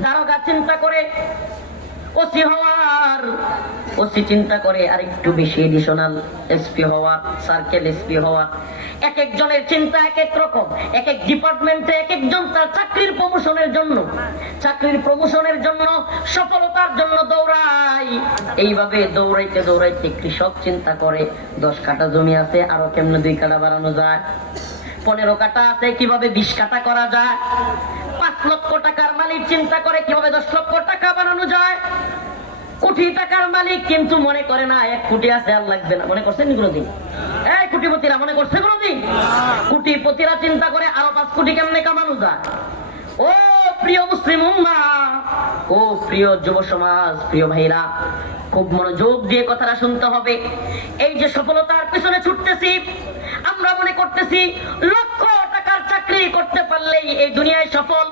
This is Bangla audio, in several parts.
চিন্তা করে, ওসি হওয়ার, ওসি চিন্তা করে, আর একটু বেশি এডিশনাল এসপি হওয়ার সার্কেল এসপি হওয়ার। এক একজনের চিন্তা এক এক রকম, এক এক ডিপার্টমেন্টে এক একজন তার চাকরির প্রমোশনের জন্য। চাকরির প্রমোশনের জন্য, সফলতার জন্য দৌড়াই এইভাবে দৌড়াইতে দৌড়াইতে কৃষক চিন্তা করে, দশ কাটা জমি আছে, আরও কেমনে দুই কাটা বাড়ানো যায়? পনেরো কাটা আছে, কীভাবে বিশ কাটা করা যায়? পাঁচ লক্ষ চিন্তা করে কীভাবে দশ লক্ষ টাকা বানানো যায়? কোটি টাকার মালিক কিন্তু মনে করে না, এক কোটি আছে আর লাগবে না। মনে করছেন কোনোদিন এই কোটিপতিরা, মনে করছে কোনোদিন কোটিপতিরা চিন্তা করে আরও পাঁচ কোটি কেমনে কামানো যায়? ও প্রিয় মুসলিম উম্মা, ও প্রিয় যুব সমাজ, প্রিয় ভাইরা খুব মনোযোগ দিয়ে কথাটা শুনতে হবে। এই যে সফলতার পিছনে ছুটতেছি, আমরা মনে করতেছি লক্ষ টাকার চাকরি করতে পারলেই এই দুনিয়ায় সফল।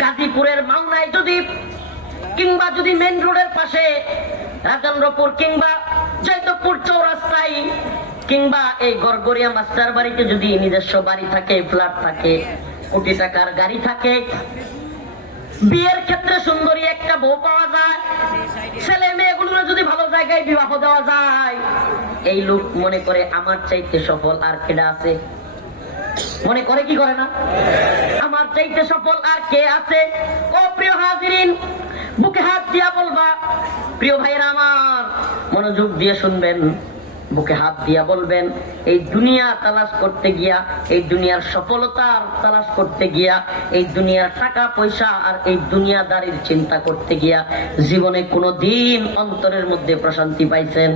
গাজীপুরের মাওনায় যদি কিংবা যদি মেন রোডের পাশে রাজেন্দ্রপুর কিংবা জয়দেবপুর চৌরাস্তায় কিংবা এই গড়গড়িয়া মাস্টার বাড়িতে যদি নিজস্ব বাড়ি থাকে ফ্ল্যাট থাকে, কোটি টাকার গাড়ি থাকে, বিয়ের ক্ষেত্রে সুন্দরী একটা বউ পাওয়া যায়, ছেলে মেয়েগুলো যদি ভালো জায়গায় বিবাহ দেওয়া যায়, এই লোক মনে করে আমার চাইতে সফল আর কেডা আছে? মনে করে কি করে না? চাইতে সফল আর কে আছে? ও প্রিয় হাজিরিন, বুকে হাত দিয়া বলবা, প্রিয় ভাইরা আমার, মনোযোগ দিয়ে শুনবেন, বুকে হাত দিয়া বলবেন, এই দুনিয়া তালাশ করতে গিয়া, এই দুনিয়ার সফলতার তালাশ করতে গিয়া, এই দুনিয়ার টাকা পয়সা আর এই দুনিয়াদারির চিন্তা করতে গিয়া, জীবনে কোনো দিন অন্তরের মধ্যে প্রশান্তি পাইছেন?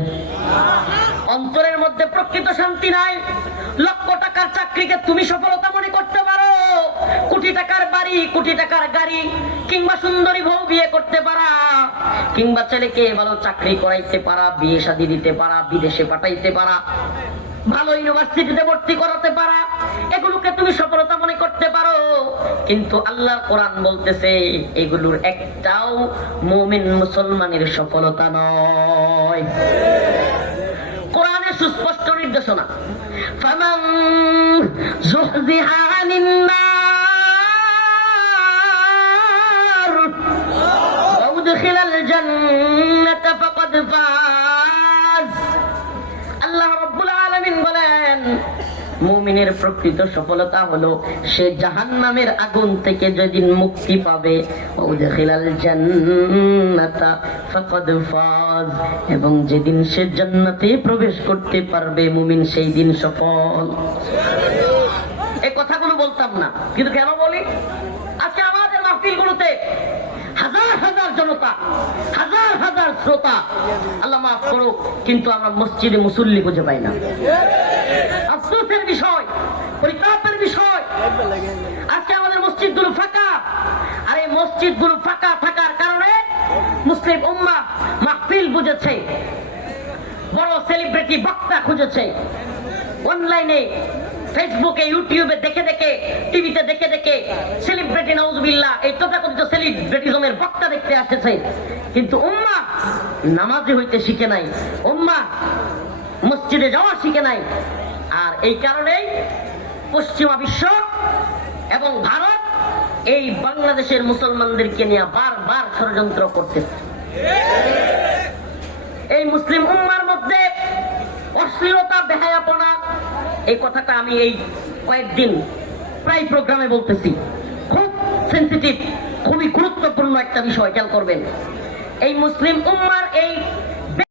অন্তরের মধ্যে প্রকৃত শান্তি নাই। লক্ষ টাকার চাকরিকে তুমি সফলতা মনে করতে পারো কোটি বাড়ি কোটি টাকার গাড়ি, কিংবা সুন্দরী বউ বিয়ে করতে পারা, কিংবা ছেলেকে ভালো চাকরি করাইতে পারা, বিয়ে শাদী দিতে পারা, বিদেশে পাঠাইতে পারা, ভালো ইউনিভার্সিটিতে ভর্তি করাতে পারা, এগুলোকে তুমি সফলতা মনে করতে পারো। কিন্তু আল্লাহর কোরআন বলতেছে, এগুলোর একটাও মুমিন মুসলমানের সফলতা নয়। কোরআনের সুস্পষ্ট নির্দেশনা উদখিলাল জান্নাতা ফাকাদ ফাজ আল্লাহ রাব্বুল আলামিন বলেন, মুমিনের প্রকৃত সফলতা হলো সে জাহান্নামের আগুন থেকে যেদিন মুক্তি পাবে এবং যেদিন সে জান্নাতে প্রবেশ করতে পারবে, মুমিন সেই দিন সফল। এই কথাগুলো বলতাম না, কিন্তু কেন বলি? আজকে আমাদের মাহফিলগুলোতে হাজার হাজার জনতা, হাজার হাজার শ্রোতা। আল্লাহ মাফ করো কিন্তু আমরা মসজিদে মুসল্লি খুঁজে পাই না। আফসোসের বিষয়, পরিতাপের বিষয়। আজকে আমাদের মসজিদগুলো ফাঁকা। আর এই মসজিদগুলো ফাঁকা থাকার কারণে মুসলিম উম্মা মাহফিল বুঝেছে। বড় সেলিব্রিটি বক্তা খুঁজেছে। অনলাইনে ফেসবুকে ইউটিউবে দেখে দেখে টিভিতে দেখে দেখে সেলিব্রিটি নওজবিল্লাহ এই তথাকথিত সেলিব্রিটিজমের বক্তা দেখতে আসতেছে। কিন্তু উম্মা নামাজি হইতে শিখে নাই, উম্মা মসজিদে যাওয়া শিখে নাই। আর এই কারণেই পশ্চিমা বিশ্ব এবং ভারত এই বাংলাদেশের মুসলমানদেরকে নিয়ে বারবার ষড়যন্ত্র করতেছে। এই মুসলিম উম্মার মধ্যে অশ্লীলতা, বেহায়াপনা এই কথাটা আমি এই কয়েকদিন প্রায় প্রোগ্রামে বলতেছি। খুব সেন্সিটিভ খুবই গুরুত্বপূর্ণ একটা বিষয়, খেয়াল করবেন। এই মুসলিম উম্মার এই